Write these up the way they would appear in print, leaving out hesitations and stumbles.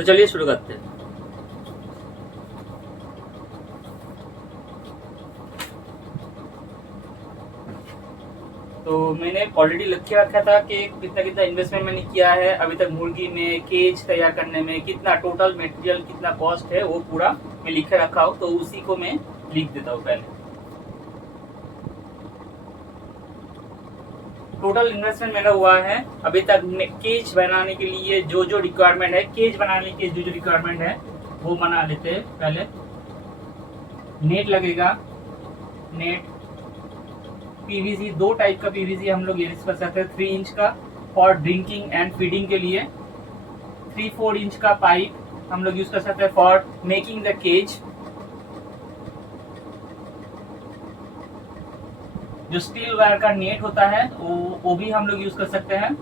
तो चलिए शुरू करते हैं। तो मैंने ऑलरेडी लिख के रखा था कि कितना कितना इन्वेस्टमेंट मैंने किया है अभी तक मुर्गी में, केज तैयार करने में, कितना टोटल मटेरियल, कितना कॉस्ट है, वो पूरा मैं लिख के रखा हूँ। तो उसी को मैं लिख देता हूँ पहले। टोटल इन्वेस्टमेंट मेरा हुआ है अभी तक केज बनाने के लिए जो जो रिक्वायरमेंट है, केज बनाने के जो जो रिक्वायरमेंट है वो बना लेते हैं पहले। नेट लगेगा, नेट पीवीसी, 2 टाइप का पीवीसी हम लोग यूज कर सकते हैं। 3 इंच का फॉर ड्रिंकिंग एंड फीडिंग के लिए, 3-4 इंच का पाइप हम लोग यूज कर सकते हैं फॉर मेकिंग द केज। जो स्टील वायर का नेट होता है वो भी हम लोग यूज कर सकते हैं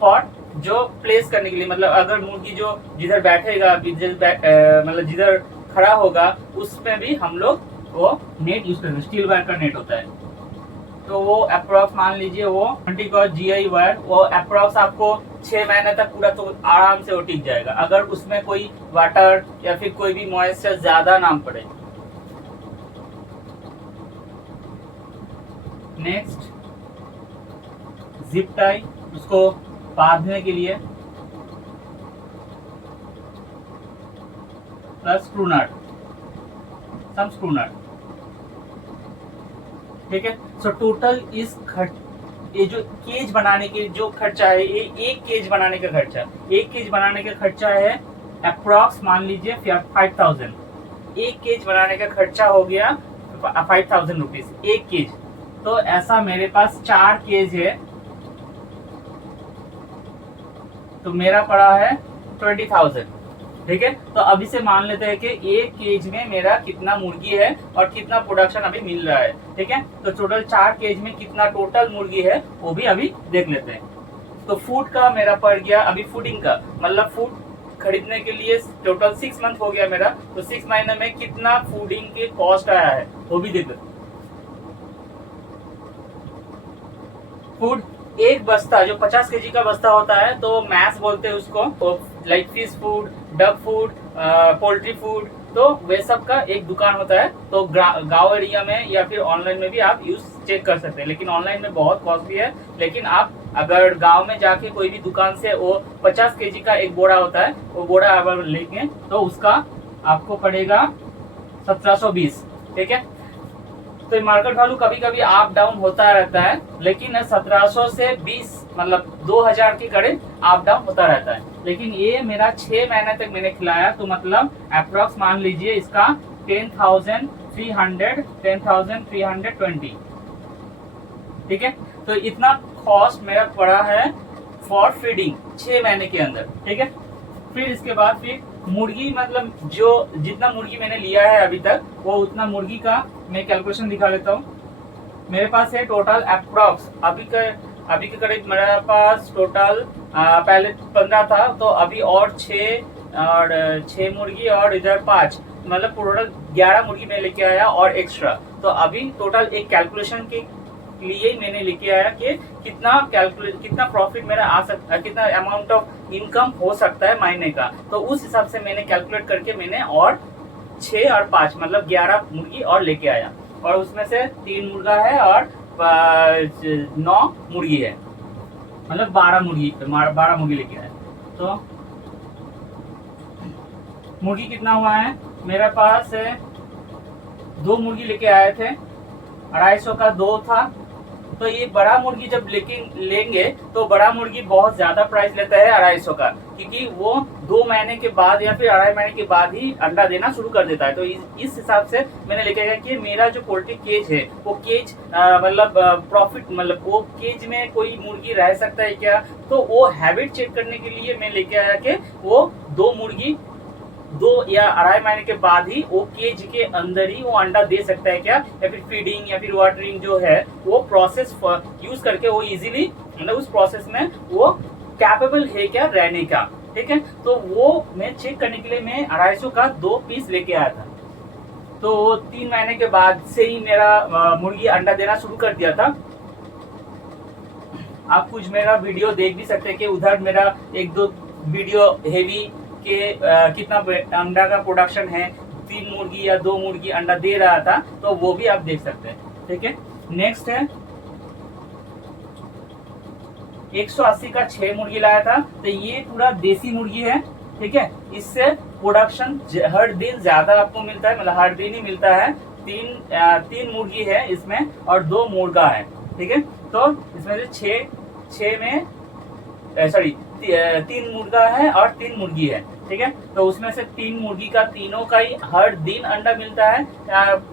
फॉर जो प्लेस करने के लिए, मतलब अगर मुर्गी जो जिधर बैठेगा, मतलब जिधर खड़ा होगा उसमें भी हम लोग वो नेट यूज करते हैं। स्टील वायर का नेट होता है। तो वो अप्रोक्स मान लीजिए वो 20 का GI वायर, वो अप्रोक्स आपको 6 महीने तक पूरा तो आराम से वो टिक जाएगा, अगर उसमें कोई वाटर या फिर कोई भी मॉइस्चर ज्यादा ना पड़े। नेक्स्ट जिप टाई, उसको बांधने के लिए, प्लस स्क्रू नट, सम स्क्रू नट। ठीक है। सो टोटल इस ये जो केज बनाने के जो खर्चा है, ये एक केज बनाने का खर्चा, एक केज बनाने का खर्चा है अप्रोक्स मान लीजिए 5000। एक केज बनाने का खर्चा हो गया 5000 रुपीज एक केज। तो ऐसा मेरे पास 4 केज है, तो मेरा पड़ा है 20,000। ठीक है। तो अभी से मान लेते हैं कि एक केज में मेरा कितना मुर्गी है और कितना प्रोडक्शन अभी मिल रहा है। ठीक है। तो टोटल 4 केज में कितना टोटल मुर्गी है वो भी अभी देख लेते हैं। तो फूड का मेरा पड़ गया अभी, फूडिंग का मतलब फूड खरीदने के लिए टोटल 6 मंथ हो गया मेरा। तो 6 महीने में कितना फूडिंग के कॉस्ट आया है वो भी देख लेते हैं। फूड एक बस्ता जो 50 केजी का बस्ता होता है, तो मैस बोलते हैं उसको, तो like fish food, duck food, poultry food, तो वे सब का एक दुकान होता है। तो गांव एरिया में या फिर ऑनलाइन में भी आप यूज चेक कर सकते हैं, लेकिन ऑनलाइन में बहुत कॉस्टली है। लेकिन आप अगर गांव में जाके कोई भी दुकान से वो 50 केजी का एक बोरा होता है, वो बोरा अगर लेंगे तो उसका आपको पड़ेगा 1720। ठीक है। तो मार्केट वैल्यू कभी कभी अप डाउन होता रहता है, लेकिन 1700 से 20 मतलब 2000 के करीब अप डाउन होता रहता है। लेकिन ये मेरा 6 महीने तक मैंने खिलाया, तो मतलब अप्रोक्स मान लीजिए इसका 10,320। ठीक है। तो इतना कॉस्ट मेरा पड़ा है फॉर फीडिंग 6 महीने के अंदर। ठीक है। फिर इसके बाद फिर मुर्गी, मतलब जो जितना मुर्गी मैंने लिया है अभी तक, वो उतना मुर्गी का मैं कैलकुलेशन दिखा लेता हूँ। मेरे पास है टोटल अप्रोक्स अभी के करीब मेरे पास टोटल पहले 15 था, तो अभी और 6 मुर्गी और इधर 5, मतलब टोटल 11 मुर्गी मैं लेके आया और एक्स्ट्रा। तो अभी टोटल एक कैलकुलेशन के लिए मैंने लेके आया कि कितना प्रॉफिट मेरा आ सकता है, कितना अमाउंट ऑफ इनकम हो सकता है महीने का। तो उस हिसाब से मैंने कैलकुलेट करके मैंने और 6 और 5 मतलब 11 मुर्गी और लेके आया, और उसमें से 3 मुर्गा है और 9 मुर्गी है, मतलब 12 मुर्गी लेके आया। तो मुर्गी कितना हुआ है मेरे पास, 2 मुर्गी लेके आए थे, 250 का 2 था। तो ये बड़ा मुर्गी जब लेंगे तो बड़ा मुर्गी बहुत ज्यादा प्राइस लेता है 250 का, क्योंकि वो 2 महीने के बाद या फिर 2.5 महीने के बाद ही अंडा देना शुरू कर देता है। तो इस हिसाब से मैंने लेके गया कि मेरा जो पोल्ट्री केज है वो केज मतलब प्रॉफिट, मतलब वो केज में कोई मुर्गी रह सकता है क्या, तो वो हैबिट चेक करने के लिए मैं लेके आया कि वो 2 मुर्गी 2 या 2.5 महीने के बाद ही वो केज के अंदर ही वो अंडा दे सकता है क्या, या फिर फीडिंग या फिर वाटरिंग जो है वो प्रोसेस यूज करके वो इजीली, मतलब उस प्रोसेस में वो कैपेबल है क्या रहने का। ठीक है। तो वो मैं चेक करने के लिए मैं 250 का 2 पीस लेके आया था। तो 3 महीने के बाद से ही मेरा मुर्गी अंडा देना शुरू कर दिया था। आप कुछ मेरा वीडियो देख भी सकते हैं कि उधर मेरा 1-2 वीडियो हेवी के कितना अंडा का प्रोडक्शन है, 3 मुर्गी या 2 मुर्गी अंडा दे रहा था, तो वो भी आप देख सकते हैं। ठीक है, नेक्स्ट है 180 का 6 मुर्गी लाया था, तो ये पूरा देसी मुर्गी है। ठीक है, इससे प्रोडक्शन हर दिन ज्यादा आपको मिलता है, मतलब हर दिन ही मिलता है। तीन मुर्गी है इसमें और 2 मुर्गा है। ठीक है, तो इसमें से 6 में सॉरी 3 मुर्गा है और 3 मुर्गी है। ठीक है, तो उसमें से 3 मुर्गी का तीनों का ही हर दिन अंडा मिलता है।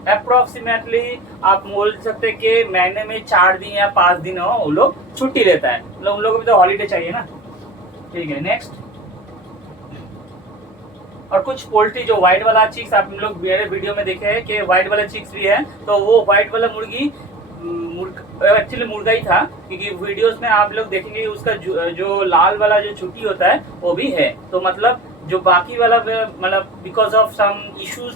अप्रोक्सीमेटली आप बोल सकते हैं कि महीने में 4 दिन या 5 दिन हो वो लोग छुट्टी लेता है, मतलब उन लोगों को भी तो हॉलीडे चाहिए ना। ठीक है, नेक्स्ट और कुछ पोल्ट्री जो व्हाइट वाला चिक्स आप लोग मेरे वीडियो में देखे हैं कि व्हाइट वाला चिक्स भी है, तो वो व्हाइट वाला मुर्गी एक्चुअली मुर्गा ही था, क्योंकि वीडियोस में आप लोग देखेंगे उसका जो लाल वाला जो छुट्टी होता है वो भी है। तो मतलब जो बाकी वाला मतलब बिकॉज ऑफ सम इश्यूज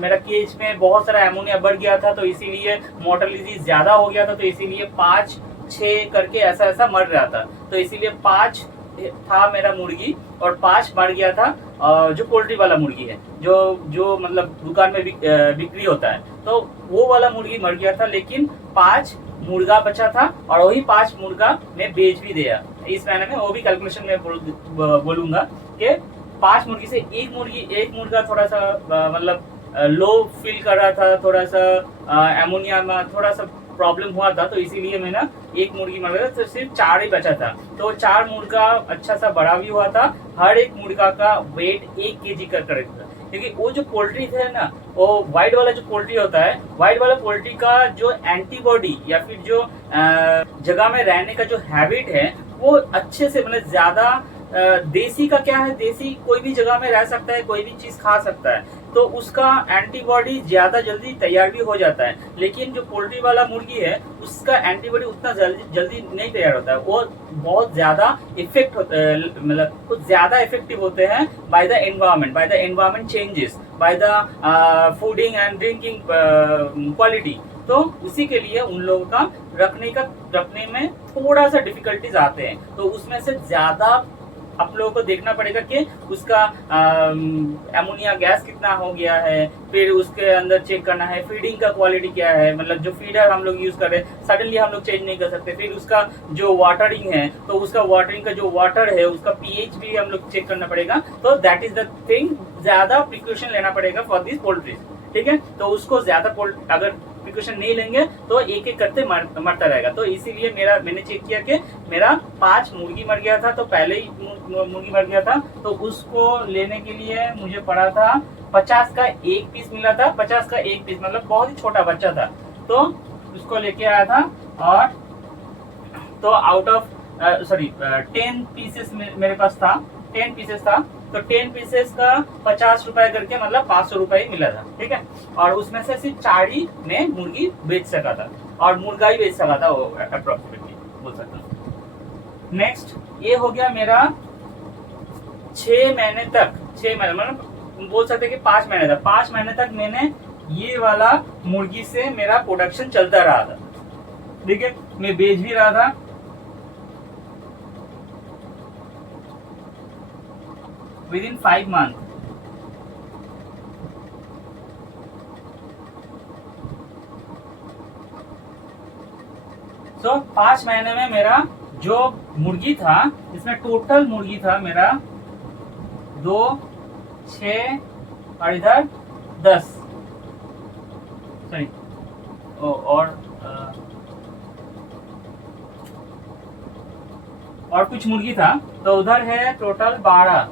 मेरा केज में बहुत सारा एमोनिया बढ़ गया था, तो इसीलिए मोर्टेलिटी ज्यादा हो गया था, तो इसीलिए 5-6 करके ऐसा ऐसा मर रहा था। तो इसीलिए 5 था मेरा मुर्गी और 5 मर गया था। जो पोल्ट्री वाला मुर्गी है जो मतलब दुकान में बिक्री होता है, तो वो वाला मुर्गी मर गया था, लेकिन 5 मुर्गा बचा था और वही 5 मुर्गा मैं बेच भी दिया इस महीने में। वो भी कैलकुलेशन में बोलूंगा कि 5 मुर्गी से एक मुर्गा थोड़ा सा मतलब लो फील कर रहा था, थोड़ा सा एमोनिया में थोड़ा सा प्रॉब्लम हुआ था, तो इसीलिए मैं ना 1 मुर्गी मर गया, तो सिर्फ 4 ही बचा था। तो 4 मुर्गा अच्छा सा बड़ा भी हुआ था, हर एक मुर्गा का वेट 1 kg का करेक्ट था। क्योंकि वो जो पोल्ट्री थे ना, वो व्हाइट वाला जो पोल्ट्री होता है, व्हाइट वाला पोल्ट्री का जो एंटीबॉडी या फिर जो जगह में रहने का जो हैबिट है वो अच्छे से मतलब ज्यादा देसी का क्या है, देसी कोई भी जगह में रह सकता है, कोई भी चीज खा सकता है, तो उसका एंटीबॉडी ज्यादा जल्दी तैयार भी हो जाता है। लेकिन जो पोल्ट्री वाला मुर्गी है उसका एंटीबॉडी उतना जल्दी नहीं तैयार होता है, वो बहुत ज्यादा इफेक्ट मतलब कुछ ज्यादा इफेक्टिव होते हैं by the environment changes, by the fooding and drinking quality. तो उसी के लिए उन लोगों का रखने में थोड़ा सा डिफिकल्टीज आते हैं। तो उसमें से ज्यादा आप लोगों को देखना पड़ेगा कि उसका एमोनिया गैस कितना हो गया है, फिर उसके अंदर चेक करना है फीडिंग का क्वालिटी क्या है, मतलब जो फीडर हम लोग यूज कर रहे हैं सडनली हम लोग चेंज नहीं कर सकते। फिर उसका जो वाटरिंग है, तो उसका वाटरिंग का जो वाटर है उसका पीएच भी हम लोग चेक करना पड़ेगा। तो दैट इज द थिंग, ज्यादा प्रिकॉशन लेना पड़ेगा फॉर दिस पोल्ट्री। ठीक है, तो उसको ज्यादा अगर प्रिकॉशन नहीं लेंगे तो एक एक करते मरता रहेगा। तो इसीलिए मैंने चेक किया कि मेरा 5 मुर्गी मर गया था, तो पहले ही मुर्गी मर गया था, तो उसको लेने के लिए मुझे पड़ा था 50 का 1 पीस मिला था। 50 का 1 पीस मतलब बहुत ही छोटा बच्चा था, तो उसको लेके आया था। और तो आउट ऑफ 10 पीसेस मेरे पास था, 10 पीसेस था, तो 10 पीसेस का 50 रुपए करके मतलब 500 रुपए ही मिला था। ठीक है, और उसमें से सिर्फ 4 ही में मुर्गी बेच सका था और मुर्गा ही बेच सका था वो अप्रोक्सीमेटली बोल सकता हूँ। नेक्स्ट ये हो गया मेरा 6 महीने तक, 6 महीने मतलब बोल सकते कि 5 महीने तक, 5 महीने तक मैंने ये वाला मुर्गी से मेरा प्रोडक्शन चलता रहा था। ठीक है, मैं बेच भी रहा था। Within 5 months, तो 5 महीने में मेरा जो मुर्गी था, इसमें टोटल मुर्गी था मेरा 2, 6 और इधर 10, सॉरी और कुछ मुर्गी था, तो उधर है टोटल 12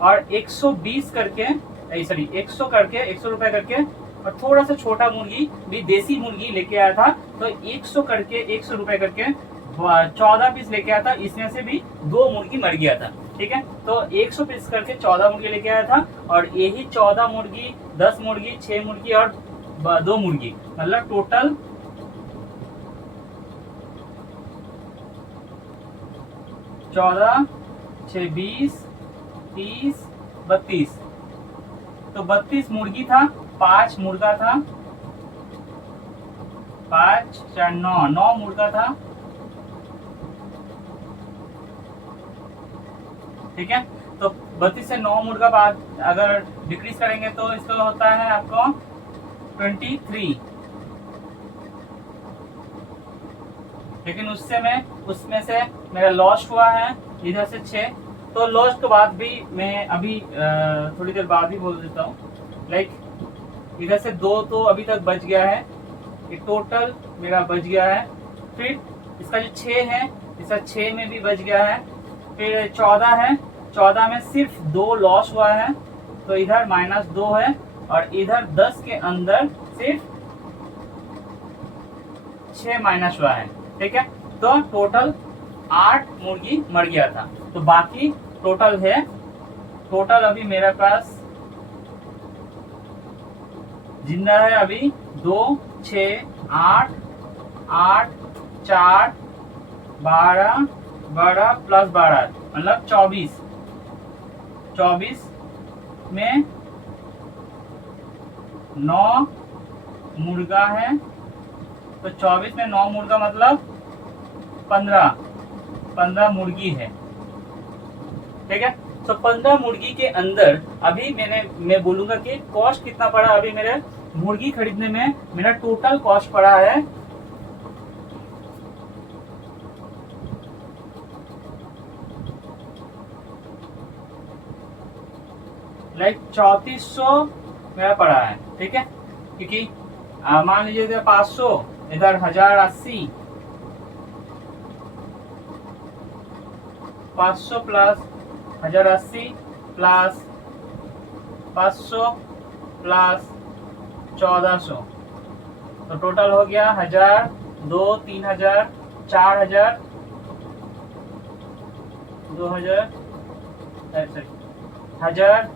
और 120 करके 100 करके 100 रुपए करके, और थोड़ा सा छोटा मुर्गी भी देसी मुर्गी लेके आया था, तो 100 करके 100 रुपए करके 14 पीस लेके आया था। इसमें से भी 2 मुर्गी मर गया था। ठीक है, तो 100 पीस करके 14 मुर्गी लेके आया था, और यही 14 मुर्गी 10 मुर्गी 6 मुर्गी और 2 मुर्गी मतलब टोटल 14, 6, 20, 30, 32, तो 32 मुर्गी था, 5 मुर्गा था, 5, 4, 9 मुर्गा था, ठीक है। तो 32 से 9 मुर्गा बाद अगर डिक्रीज करेंगे तो इसका होता है आपको 23, लेकिन उसमें से मेरा लॉस्ट हुआ है इधर से 6। तो लॉस्ट के बाद भी मैं अभी थोड़ी देर बाद ही बोल देता हूँ। लाइक इधर से 2 तो अभी तक बच गया है, ये टोटल मेरा बच गया है। फिर इसका जो 6 है, इसका 6 में भी बच गया है। फिर 14 है, 14 में सिर्फ 2 लॉस हुआ है, तो इधर -2 है, और इधर 10 के अंदर सिर्फ 6 माइनस हुआ है। ठीक है, तो टोटल 8 मुर्गी मर गया था। तो बाकी टोटल अभी मेरे पास जिंदा है अभी 2, 6, 8, 8, 4, 12, 12 प्लस 12 मतलब 24। 24 में 9 मुर्गा है, तो 24 में 9 मुर्गा मतलब 15 मुर्गी है। ठीक है, तो 15 मुर्गी के अंदर अभी मैं बोलूंगा कि कॉस्ट कितना पड़ा। अभी मेरे मुर्गी खरीदने में मेरा टोटल कॉस्ट पड़ा है 3400 मेरा पड़ा है। ठीक है, क्योंकि मान लीजिए इधर 500, इधर 1080, 500 प्लस 1080 प्लस 500 प्लस 1400, तो टोटल हो गया 1000, 2, 3000, 4000, 2000, 1000,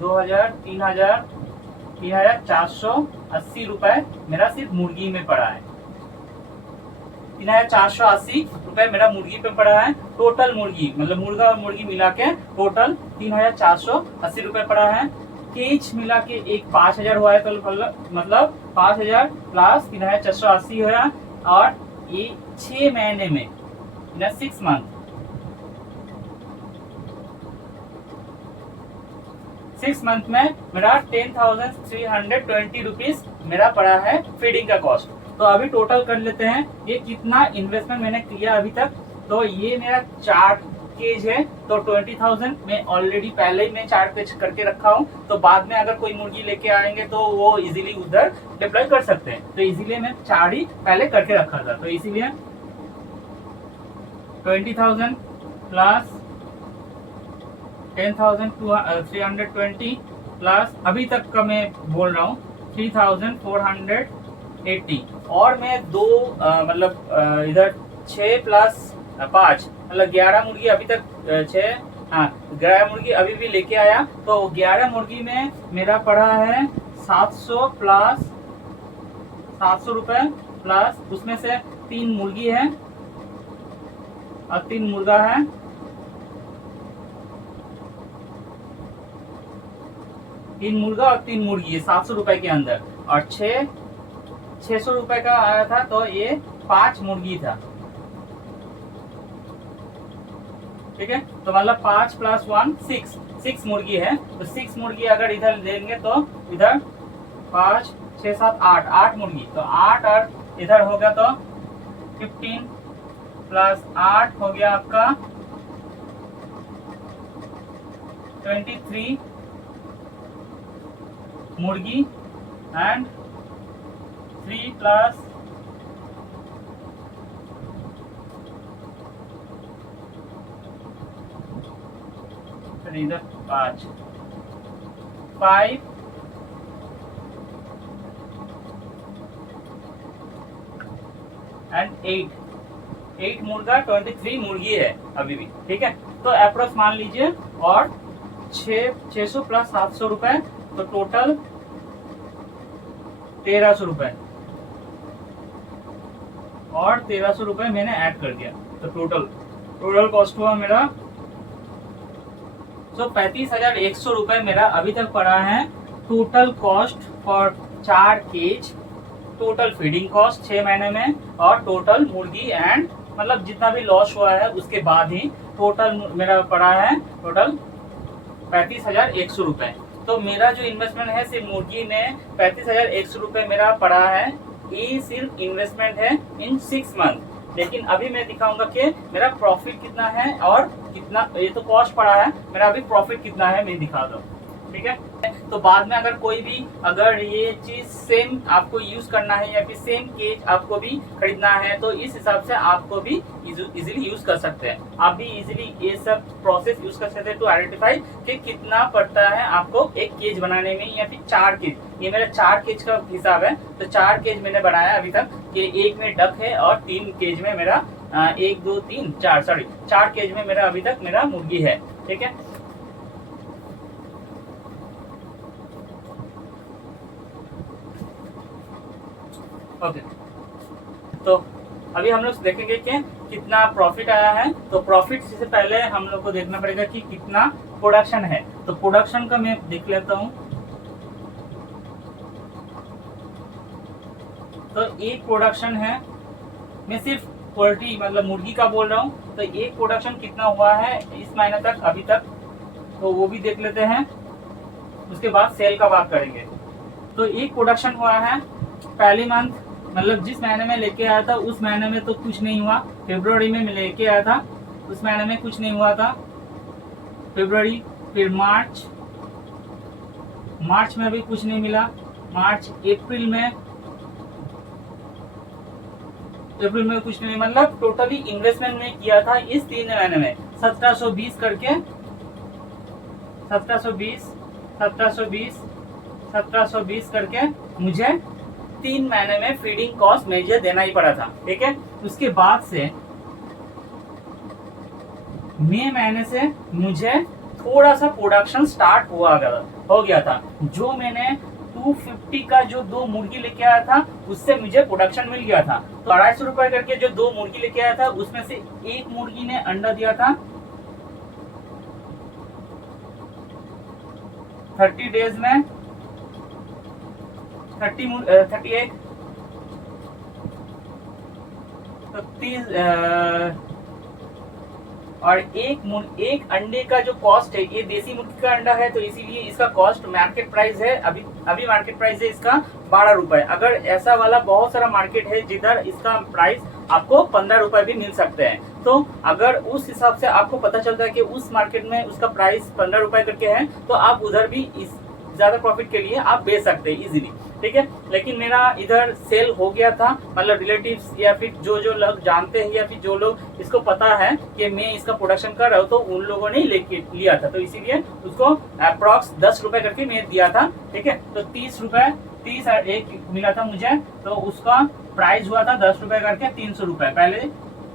2000, 3000, 3480 रुपए मेरा सिर्फ मुर्गी में पड़ा है। 3480 रुपए मेरा मुर्गी पे पड़ा है। टोटल मुर्गी मतलब मुर्गा और मुर्गी मिला के टोटल 3480 रुपए पड़ा है। केज मिला के एक 5000 हुआ है, तो मतलब 5000 प्लस 3480 हुआ, और ये 6 महीने में 6 मंथ 6 मंथ में मेरा 10,320 रुपीज मेरा पड़ा है फीडिंग का कॉस्ट। तो अभी टोटल कर लेते हैं ये कितना इन्वेस्टमेंट मैंने किया अभी तक। तो ये मेरा 4 केज है, तो 20,000 मैं ऑलरेडी पहले ही मैं 4 पेज करके रखा हूँ। तो बाद में अगर कोई मुर्गी लेके आएंगे तो वो इजीली उधर डिप्लॉय कर सकते हैं। तो इसीलिए मैं 4 ही पहले करके रखा था। तो इसीलिए 20,000 प्लस 10,320 प्लस अभी तक का मैं बोल रहा हूँ 3,480, और मैं मतलब इधर 6 प्लस 5 मतलब 11 मुर्गी अभी तक 11 मुर्गी अभी भी लेके आया। तो 11 मुर्गी में मेरा पड़ा है 700 प्लस 700 रुपए, प्लस उसमें से 3 मुर्गी है और 3 मुर्गा है। 3 मुर्गा और 3 मुर्गी है 700 रुपए के अंदर, और 600 रुपए का आया था, तो ये 5 मुर्गी था। ठीक है, तो मतलब 5 प्लस 1 6 मुर्गी है। तो 6 मुर्गी अगर इधर लेंगे तो इधर 5, 6, 7, 8 मुर्गी, तो 8 और इधर होगा तो 15 प्लस 8 हो गया आपका 23 मुर्गी, एंड 3 प्लस 5 एंड 8 मुर्गा 23 मुर्गी है अभी भी। ठीक है, तो अप्रोक्स मान लीजिए, और 600 प्लस 700 रुपए, तो टोटल 1300 रुपए, और 1300 रुपए मैंने ऐड कर दिया। तो टोटल कॉस्ट हुआ मेरा 35,100 रुपए मेरा अभी तक पड़ा है total cost for 4 cage, total feeding cost 6 महीने में, और टोटल मुर्गी एंड मतलब जितना भी लॉस हुआ है उसके बाद ही टोटल मेरा पड़ा है टोटल 35,100 रुपए। तो मेरा जो इन्वेस्टमेंट है सिर्फ मुर्गी ने 35,100 रुपए मेरा पड़ा है। ये सिर्फ इन्वेस्टमेंट है इन 6 मंथ। लेकिन अभी मैं दिखाऊंगा कि मेरा प्रॉफिट कितना है और कितना, ये तो कॉस्ट पड़ा है, मेरा अभी प्रॉफिट कितना है मैं दिखा दूँ। ठीक है, तो बाद में अगर ये चीज सेम आपको यूज करना है या फिर सेम केज आपको भी खरीदना है तो इस हिसाब से आपको भी इजीली यूज कर सकते हैं। आप भी इजीली ये सब प्रोसेस यूज कर सकते हैं टू आइडेंटिफाई कि कितना पड़ता है आपको एक केज बनाने में या फिर 4 केज। ये मेरा 4 केज का हिसाब है, तो 4 केज मैंने बनाया अभी तक कि एक में डक है और 3 केज में मेरा 1 2 3 4 केज में मेरा अभी तक मेरा मुर्गी है। ठीक है, ओके। तो अभी हम लोग देखेंगे कि कितना प्रॉफिट आया है। तो प्रॉफिट से पहले हम लोग को देखना पड़ेगा कि कितना प्रोडक्शन है। तो प्रोडक्शन का मैं देख लेता हूँ। तो एक प्रोडक्शन है, मैं सिर्फ पोल्ट्री मतलब मुर्गी का बोल रहा हूँ। तो एक प्रोडक्शन कितना हुआ है इस महीने तक अभी तक, तो वो भी देख लेते हैं। उसके बाद सेल का बात करेंगे। तो एक प्रोडक्शन हुआ है पहली मंथ, मतलब जिस महीने में लेके आया था उस महीने में तो कुछ नहीं हुआ। फरवरी में लेके आया था, उस महीने में कुछ नहीं हुआ था। फरवरी, फिर मार्च में भी कुछ नहीं मिला। मार्च, अप्रैल में कुछ नहीं, मतलब टोटली इन्वेस्टमेंट में किया था इस 3 महीने में 1720 करके 1720 करके मुझे 3 महीने में फीडिंग कॉस्ट मुझे देना ही पड़ा था। ठीक है, उसके बाद से मई महीने से मुझे थोड़ा सा प्रोडक्शन स्टार्ट हो गया था। जो मैंने 250 का जो 2 मुर्गी लेके आया था उससे मुझे प्रोडक्शन मिल गया था। तो 250 रुपए करके जो 2 मुर्गी लेके आया था उसमें से एक मुर्गी ने अंडा दिया था 30 डेज में 38 तो 30 और एक अंडे का जो कॉस्ट है, ये देसी मुर्गी का अंडा है तो इसीलिए इसका कॉस्ट मार्केट प्राइस है अभी मार्केट प्राइस है इसका 12 रुपए। अगर ऐसा वाला बहुत सारा मार्केट है जिधर इसका प्राइस आपको 15 रुपए भी मिल सकते हैं। तो अगर उस हिसाब से आपको पता चलता है कि उस मार्केट में उसका प्राइस 15 रुपए करके है तो आप उधर भी इस ज्यादा प्रॉफिट के लिए आप बेच सकते हैं इजीली। ठीक है, लेकिन मेरा इधर सेल हो गया था, मतलब रिलेटिव्स या फिर जो लोग जानते हैं या फिर जो लोग इसको पता है कि मैं इसका प्रोडक्शन कर रहा हूँ तो उन लोगों ने लेके लिया था, तो इसीलिए उसको अप्रॉक्स 10 रुपए करके मैं दिया था। ठीक है, तो 30 एक मिला था मुझे, तो उसका प्राइस हुआ था 10 रुपए करके 300 रुपए पहले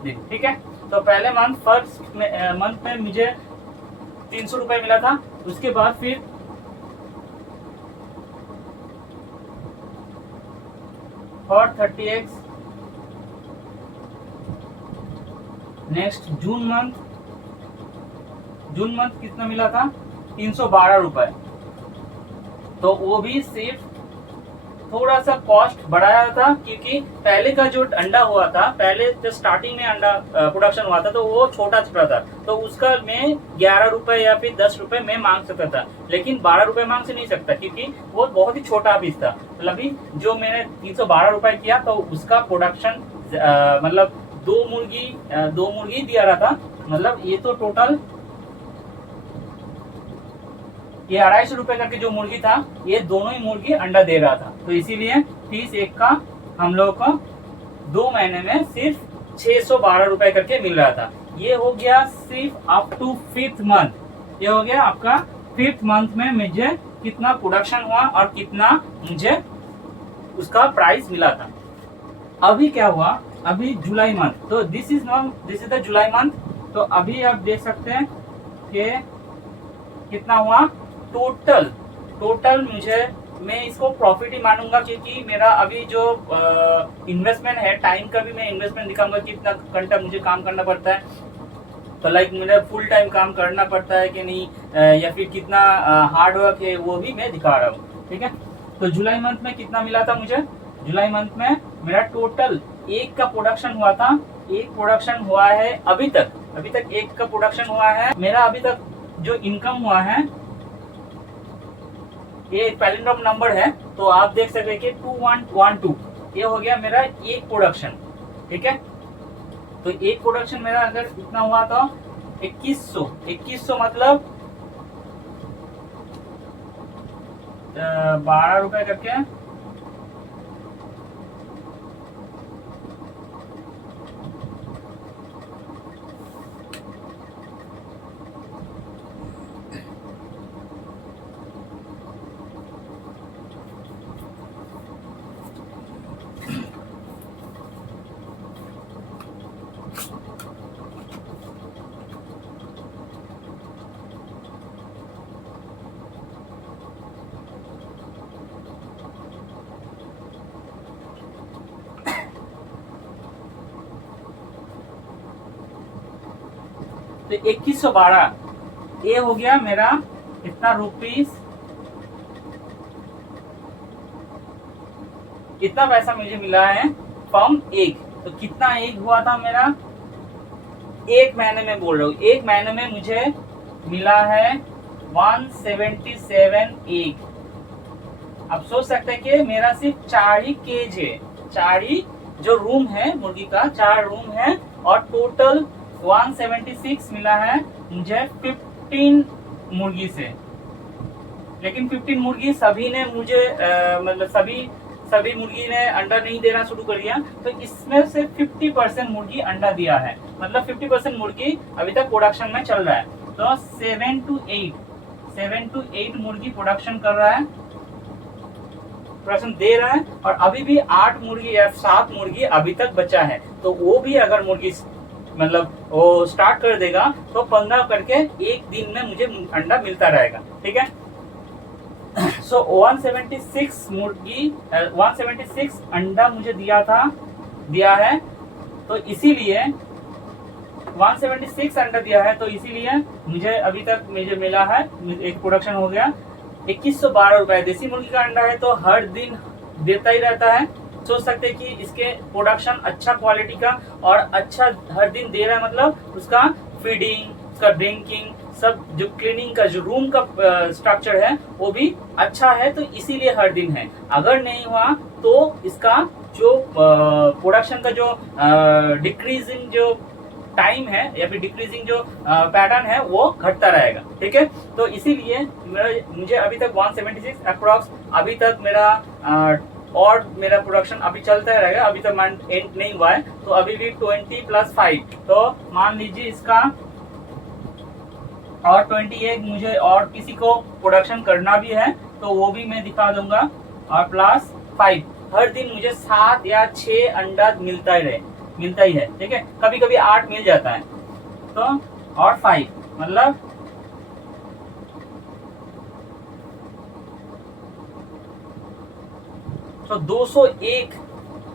दिन। ठीक है, तो पहले फर्स्ट मंथ में मुझे 300 रुपए मिला था। उसके बाद फिर और 30x नेक्स्ट जून मंथ कितना मिला था 312 रुपए। तो वो भी सिर्फ थोड़ा सा कॉस्ट बढ़ाया था क्योंकि पहले का जो अंडा हुआ था, पहले जो स्टार्टिंग में अंडा प्रोडक्शन हुआ था तो वो छोटा था, तो उसका मैं 11 रुपए या फिर 10 रुपए मैं मांग सकता था, लेकिन 12 रुपए मांग से नहीं सकता क्योंकि वो बहुत ही छोटा पीस था। मतलब जो मैंने 312 रुपए किया तो उसका प्रोडक्शन मतलब 2 मुर्गी दिया रहा था। मतलब ये तो टोटल ये 250 रुपए करके जो मुर्गी था ये दोनों ही मुर्गी अंडा दे रहा था, तो इसीलिए 30 का हम लोग को 2 महीने में सिर्फ 612 रुपए करके मिल रहा था। ये हो गया सिर्फ अप टू 5th मंथ। ये हो गया आपका 5th मंथ में मुझे कितना प्रोडक्शन हुआ और कितना मुझे उसका प्राइस मिला था। अभी क्या हुआ, अभी जुलाई मंथ, तो this is the July month. तो अभी आप देख सकते हैं कि कितना हुआ टोटल मैं इसको प्रॉफिट ही मानूंगा क्योंकि मेरा अभी जो इन्वेस्टमेंट है, टाइम का भी मैं इन्वेस्टमेंट दिखाऊंगा कितना घंटा मुझे काम करना पड़ता है, तो लाइक मेरा फुल टाइम काम करना पड़ता है कि नहीं, या फिर कितना हार्ड वर्क है वो भी मैं दिखा रहा हूँ। ठीक है, तो जुलाई मंथ में कितना मिला था मुझे, जुलाई मंथ में मेरा टोटल एक का प्रोडक्शन हुआ था, एक प्रोडक्शन हुआ है अभी तक अभी तक एक का प्रोडक्शन हुआ है मेरा। अभी तक जो इनकम हुआ है, ये पैलिंड्रोम नंबर है, तो आप देख सकते हैं कि 2112 ये हो गया मेरा एक प्रोडक्शन। ठीक है, तो एक प्रोडक्शन मेरा अगर इतना हुआ तो 2100 मतलब 12 रुपए करके तो 2112 ये हो गया मेरा इतना रुपीस, इतना पैसा मुझे मिला है फ्रॉम एग। तो कितना एग हुआ था मेरा, एक महीने में बोल रहा हूँ, एक महीने में मुझे मिला है 177 एग। आप सोच सकते हैं कि मेरा सिर्फ 4 ही केज है, 4 ही जो रूम है मुर्गी का, 4 रूम है, और टोटल 176 मिला है मुझे 15 मुर्गी से। लेकिन 15 मुर्गी सभी ने मुझे मतलब सभी मुर्गी ने अंडा नहीं देना शुरू कर दिया, तो इसमें से 50% मुर्गी अंडा दिया है, मतलब 50% मुर्गी अभी तक प्रोडक्शन में चल रहा है। तो 7 to 8 मुर्गी प्रोडक्शन कर रहा है, प्रोडक्शन दे रहा है, और अभी भी 8 मुर्गी या 7 मुर्गी अभी तक बचा है। तो वो भी अगर मुर्गी मतलब वो स्टार्ट कर देगा तो 15 करके एक दिन में मुझे अंडा मिलता रहेगा। ठीक है, सो 176 मुर्गी 176 अंडा मुझे दिया है, तो इसीलिए 176 अंडा दिया है, तो इसीलिए मुझे अभी तक मुझे मिला है, एक प्रोडक्शन हो गया 2112 रुपए। देसी मुर्गी का अंडा है तो हर दिन देता ही रहता है। सोच सकते हैं कि इसके प्रोडक्शन अच्छा क्वालिटी का और अच्छा हर दिन दे रहा है, मतलब उसका फीडिंग, उसका ड्रिंकिंग, सब जो क्लीनिंग का जो रूम का स्ट्रक्चर है वो भी अच्छा है, तो इसीलिए हर दिन है। अगर नहीं हुआ तो इसका जो प्रोडक्शन का जो डिक्रीजिंग जो टाइम है या फिर डिक्रीजिंग जो पैटर्न है वो घटता रहेगा। ठीक है, तो इसीलिए मुझे अभी तक 176 अप्रॉक्स अभी तक मेरा और मेरा प्रोडक्शन अभी चलता रहेगा। अभी तक मंथ एंड नहीं हुआ है, तो अभी भी 20 + 5, तो मान लीजिए इसका और 28 मुझे और किसी को प्रोडक्शन करना भी है तो वो भी मैं दिखा दूंगा, और +5 हर दिन मुझे 7 या 6 अंडा मिलता ही है। ठीक है, कभी कभी 8 मिल जाता है, तो और 5 मतलब तो 201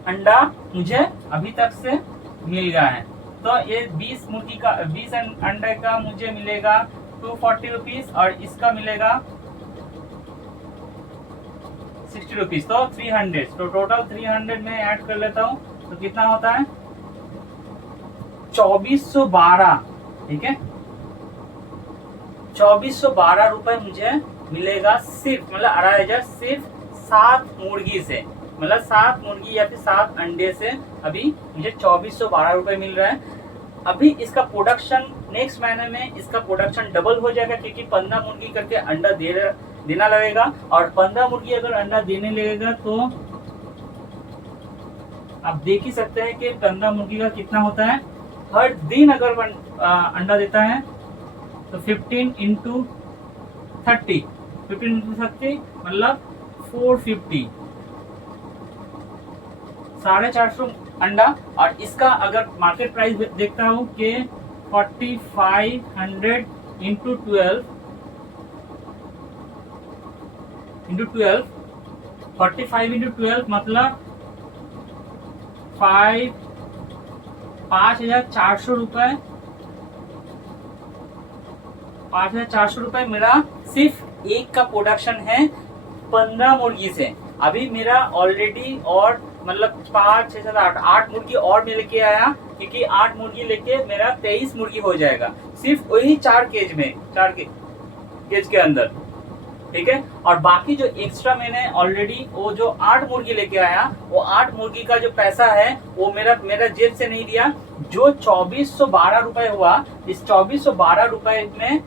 अंडा मुझे अभी तक से मिल गया है। तो ये 20 मुर्गी का 20 अंडे का मुझे मिलेगा 240 रुपीज, और इसका मिलेगा 60 रुपीज, तो 300। तो टोटल 300 में ऐड कर लेता हूँ, तो कितना होता है 2412। ठीक है, 2412 रुपए मुझे मिलेगा सिर्फ, मतलब 2500 सिर्फ 7 मुर्गी से, मतलब 7 मुर्गी या फिर 7 अंडे से अभी मुझे 2412 रुपए मिल रहा है। अभी इसका प्रोडक्शन नेक्स्ट महीने में इसका प्रोडक्शन डबल हो जाएगा, क्योंकि 15 मुर्गी करके अंडा देना लगेगा, और 15 मुर्गी अगर अंडा देने लगेगा तो आप देख ही सकते हैं कि 15 मुर्गी का कितना होता है। हर दिन अगर अंडा देता है तो 15 × 30 मतलब 450, 450 अंडा। और इसका अगर मार्केट प्राइस देखता हूँ कि 4500 × 12 45 × 12 मतलब 5400 रुपए, 5400 रुपए मेरा सिर्फ एक का प्रोडक्शन है 15 मुर्गी से। अभी मेरा ऑलरेडी और मतलब 5 6 7 8 मुर्गी और मैं लेके आया, क्योंकि 8 मुर्गी लेके मेरा 23 मुर्गी हो जाएगा सिर्फ वही 4 केज में, 4 केज के अंदर, ठीक है। और बाकी जो एक्स्ट्रा मैंने ऑलरेडी वो जो 8 मुर्गी लेके आया, वो 8 मुर्गी का जो पैसा है वो मेरा जेब से नहीं दिया। जो 2412 रुपए हुआ, इस 2412 रुपए में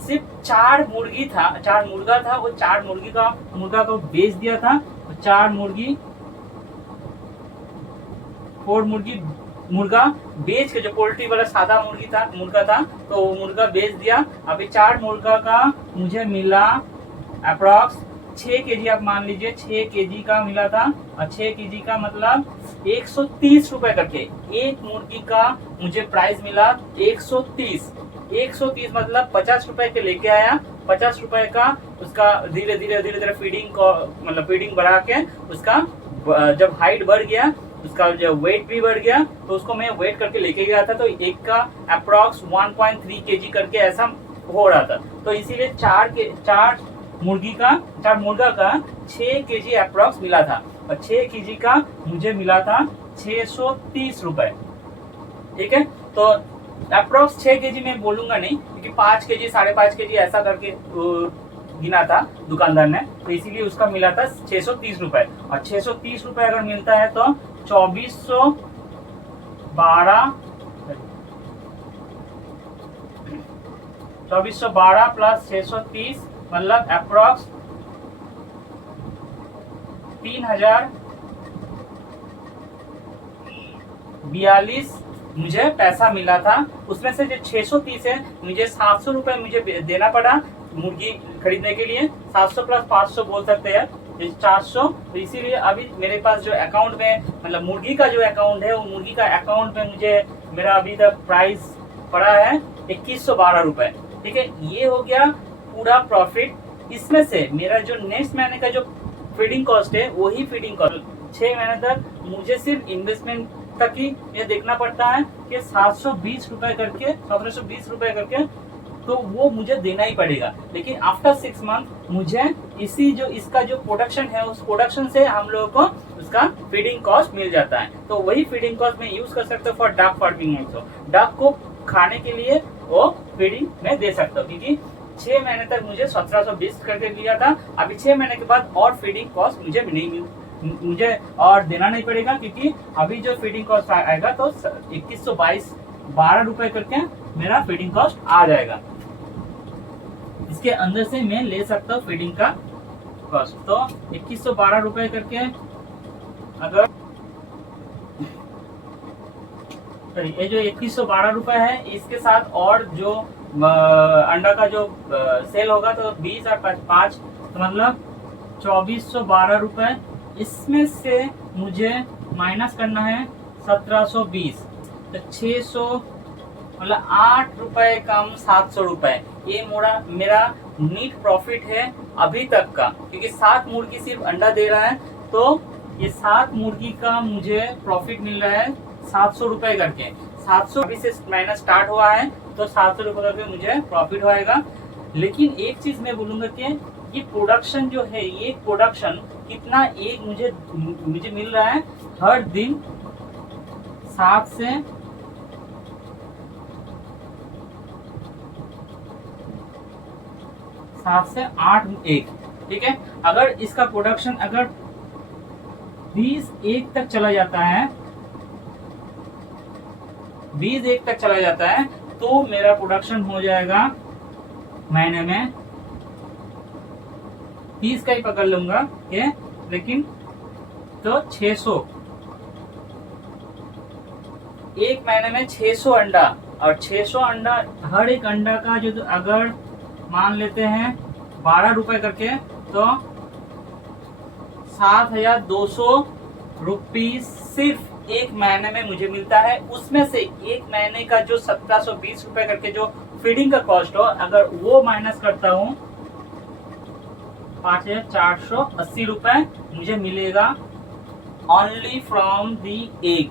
सिर्फ 4 मुर्गी था, 4 मुर्गा था, वो 4 मुर्गा को बेच दिया था। 4 मुर्गी 4 मुर्गा बेच के, जो पोल्ट्री वाला सादा मुर्गा था तो वो मुर्गा बेच दिया। अभी 4 मुर्गा का मुझे मिला अप्रॉक्स 6 केजी, आप मान लीजिए 6 केजी का मिला था। और 6 केजी का मतलब 130 रुपए करके एक मुर्गी का मुझे प्राइस मिला। 130 मतलब 50 रुपए के लेके आया, 50 रुपए का उसका धीरे धीरे फीडिंग बढ़ा के उसका जब हाइट बढ़ गया, उसका जो वेट भी बढ़ गया, तो उसको मैं वेट करके लेके गया था। तो एक का अप्रॉक्स 1.3 केजी करके ऐसा हो रहा था। तो इसीलिए 4 मुर्गा का 6 केजी अप्रॉक्स मिला था। और 6 केजी का मुझे मिला था 630 रुपए, ठीक है। तो अप्रॉक्स 6 केजी मैं बोलूंगा नहीं, क्योंकि 5 केजी 5.5 केजी ऐसा करके गिना था दुकानदार ने, तो इसीलिए उसका मिला था 630 रुपए। और 630 रुपए अगर मिलता है तो 2412 प्लस 630 मतलब अप्रॉक्स 3042 मुझे पैसा मिला था। उसमें से जो 630 है, मुझे 700 रुपए मुझे देना पड़ा मुर्गी खरीदने के लिए। 700 प्लस 500 बोल सकते हैं, 400। तो इसीलिए अभी मेरे पास जो अकाउंट में, मतलब मुर्गी का जो अकाउंट है, वो मुर्गी का अकाउंट में मुझे मेरा अभी तक प्राइस पड़ा है 2112 रुपए, ठीक है। ये हो गया पूरा प्रॉफिट। इसमें से मेरा जो नेक्स्ट महीने का जो फीडिंग कॉस्ट है, वही फीडिंग कॉस्ट 6 महीने तक मुझे सिर्फ इन्वेस्टमेंट तक ही ये देखना पड़ता है कि 720 रुपए करके, 1720 रुपए करके, तो वो मुझे देना ही पड़ेगा। लेकिन आफ्टर 6 मंथ मुझे इसका जो प्रोडक्शन है, उस प्रोडक्शन से हम लोगों को उसका फीडिंग कॉस्ट मिल जाता है। तो वही फीडिंग कॉस्ट में यूज कर सकते हो for duck farming also. Duck को खाने के लिए वो फीडिंग में दे सकता हूँ, क्योंकि 6 महीने तक मुझे 1720 करके दिया था। अभी 6 महीने के बाद और फीडिंग कॉस्ट मुझे और देना नहीं पड़ेगा, क्योंकि अभी जो फीडिंग कॉस्ट आएगा तो 2122 रुपए करके मेरा फीडिंग कॉस्ट आ जाएगा। इसके अंदर से मैं ले सकता हूँ फीडिंग का कॉस्ट। तो 2112 रुपए करके अगर ये जो 2112 रुपए है, इसके साथ और जो अंडा का जो सेल होगा तो 20 और 5 तो मतलब 2412 रुपए। इसमें से मुझे माइनस करना है 1720, तो 600 मतलब 8 रुपए कम 700 रुपए। ये मेरा नीट प्रॉफिट है अभी तक का, क्योंकि 7 मुर्गी सिर्फ अंडा दे रहा है। तो ये 7 मुर्गी का मुझे प्रॉफिट मिल रहा है 700 रुपए करके। 700 अभी से महीना स्टार्ट हुआ है, तो 700 रुपए करके मुझे प्रॉफिट होएगा। लेकिन एक चीज मैं बोलूंगा कि ये प्रोडक्शन जो है, ये प्रोडक्शन कितना एक मुझे मिल रहा है हर दिन 7 से 8 एग, ठीक है। अगर इसका प्रोडक्शन अगर 20 एग तक चला जाता है, 20 एग तक चला जाता है, तो मेरा प्रोडक्शन हो जाएगा महीने में 30 का ही पकड़ लूंगा ये, लेकिन तो 600 एक महीने में 600 अंडा। और 600 अंडा, हर एक अंडा का जो अगर मान लेते हैं 12 रुपए करके, तो 7200 रुपीज सिर्फ एक महीने में मुझे मिलता है। उसमें से एक महीने का जो 1720 रुपए करके जो फीडिंग का कॉस्ट हो, अगर वो माइनस करता हूँ, 5480 रुपए मुझे मिलेगा ओनली फ्रॉम दी एग।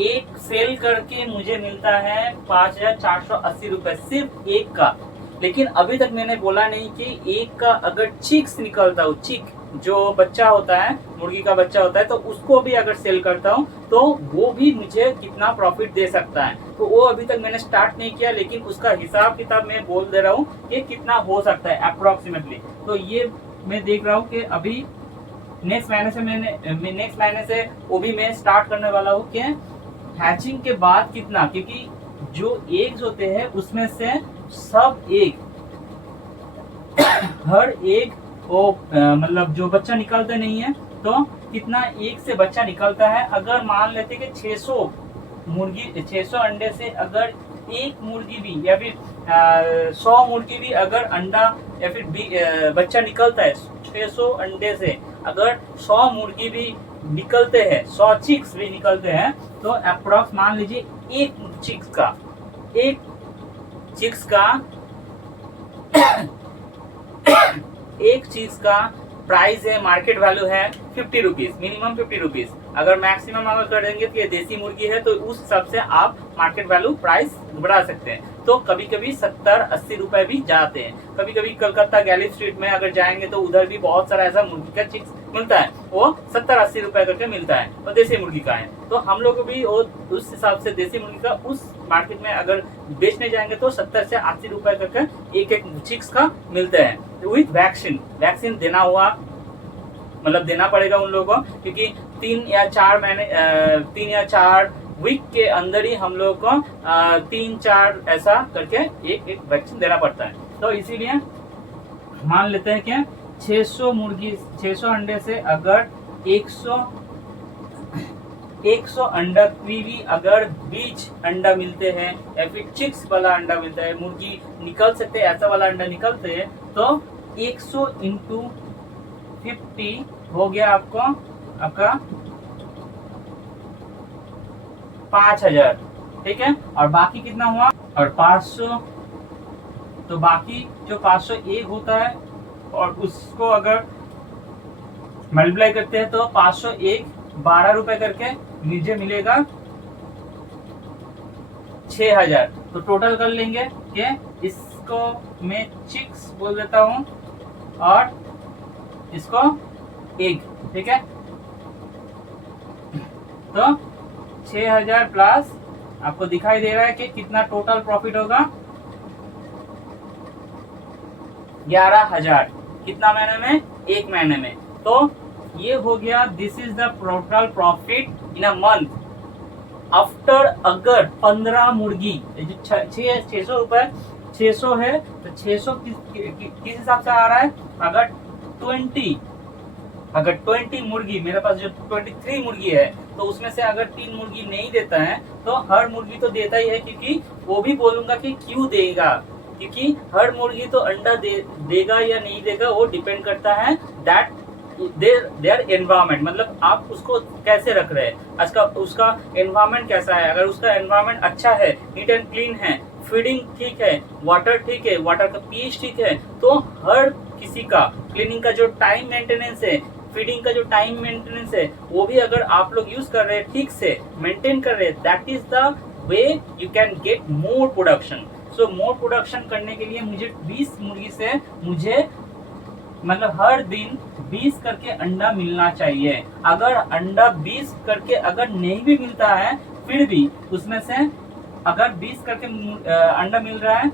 एक सेल करके मुझे मिलता है 5480 रुपए सिर्फ एक का। लेकिन अभी तक मैंने बोला नहीं कि एक का अगर चिक्स निकलता हो, चिक जो बच्चा होता है, मुर्गी का बच्चा होता है, तो उसको भी अगर सेल करता हूँ तो वो भी मुझे कितना प्रॉफिट दे सकता है। तो वो अभी तक मैंने स्टार्ट नहीं किया, लेकिन उसका हिसाब किताब मैं बोल दे रहा हूँ कि कितना हो सकता है अप्रोक्सीमेटली। तो ये मैं देख रहा हूँ कि अभी नेक्स्ट महीने से वो भी मैं स्टार्ट करने वाला हूँ कि हैचिंग के बाद कितना, क्योंकि जो एग्स होते हैं उसमें से सब एग हर एक वो मतलब जो बच्चा निकलते नहीं है, तो कितना एक से बच्चा निकलता है। अगर मान लेते कि 600 अंडे से अगर एक मुर्गी भी या फिर 100 मुर्गी भी अगर अंडा या फिर बच्चा निकलता है, 600 अंडे से अगर 100 मुर्गी भी निकलते हैं, 100 चिक्स भी निकलते हैं, तो अप्रोक्स मान लीजिए एक चीज का प्राइस है, मार्केट वैल्यू है 50 रुपीज, मिनिमम 50 रुपीज। अगर मैक्सिमम अगर कर देंगे तो ये देसी मुर्गी है, तो उस हिसाब से आप मार्केट वैल्यू प्राइस बढ़ा सकते हैं। तो कभी कभी 70-80 रुपए भी जाते हैं। कभी कभी कलकत्ता गैली स्ट्रीट में अगर जाएंगे तो उधर भी बहुत सारा ऐसा मुर्गी का चिक्स मिलता है, वो 70-80 रुपए करके मिलता है, और देसी मुर्गी का है। तो हम लोग भी उस हिसाब से देसी मुर्गी का उस मार्केट में अगर बेचने जाएंगे तो 70 से 80 रुपए करके एक चिक्स का मिलता है, विथ वैक्सीन देना हुआ, मतलब देना पड़ेगा उन लोगों को, क्योंकि 3 या 4 वीक के अंदर ही हम लोग को 3-4 ऐसा करके एक वैक्सीन देना पड़ता है। तो इसीलिए मान लेते हैं कि 600 अंडे से अगर 100 अंडा भी अगर बीज अंडा मिलते हैं या फिर चिक्स वाला अंडा मिलता है, मुर्गी निकल सकते हैं ऐसा वाला अंडा निकलते हैं, तो 100 इंटू 50 हो गया आपका 5000, ठीक है। और बाकी कितना हुआ, और 500, तो बाकी जो 500 एक होता है और उसको अगर मल्टीप्लाई करते हैं तो 500 एक 12 रुपए करके मुझे मिलेगा 6000। तो टोटल कर लेंगे कि इसको मैं चिक्स बोल देता हूं और इसको एग, ठीक है। तो 6000 प्लस आपको दिखाई दे रहा है कि कितना टोटल प्रॉफिट होगा, 11000। कितना महीने में, एक महीने में। तो ये हो गया, this is the total profit in a month after अगर 15 मुर्गी, 600 रुपए 600 है तो 600 किस हिसाब से आ रहा है, अगर 20 मुर्गी मेरे पास जो 23 मुर्गी है, तो उसमें से अगर 3 मुर्गी नहीं देता है तो हर मुर्गी तो देता ही है, क्योंकि वो भी बोलूंगा कि क्यों देगा, क्योंकि हर मुर्गी तो अंडा देगा या नहीं देगा, वो डिपेंड करता है दैट देयर एनवायरमेंट, मतलब आप उसको कैसे रख रहे हैं, उसका एनवायरमेंट कैसा है। अगर उसका एनवायरमेंट अच्छा है, नीट एंड क्लीन है, फीडिंग ठीक है, वाटर ठीक है, वाटर का पीएच ठीक है, तो हर किसी का क्लीनिंग का जो टाइम मेंटेनेंस है, फीडिंग का जो टाइम मेंटेनेंस है, वो भी अगर आप लोग यूज कर रहे हैं, ठीक से मेंटेन कर रहे हैं, that is the way you can get more production. So more production करने के लिए मुझे 20 मुर्गी से मुझे मतलब हर दिन 20 करके अंडा मिलना चाहिए। अगर अंडा 20 करके अगर नहीं भी मिलता है, फिर भी उसमें से अगर 20 करके अंडा मिल रहा है,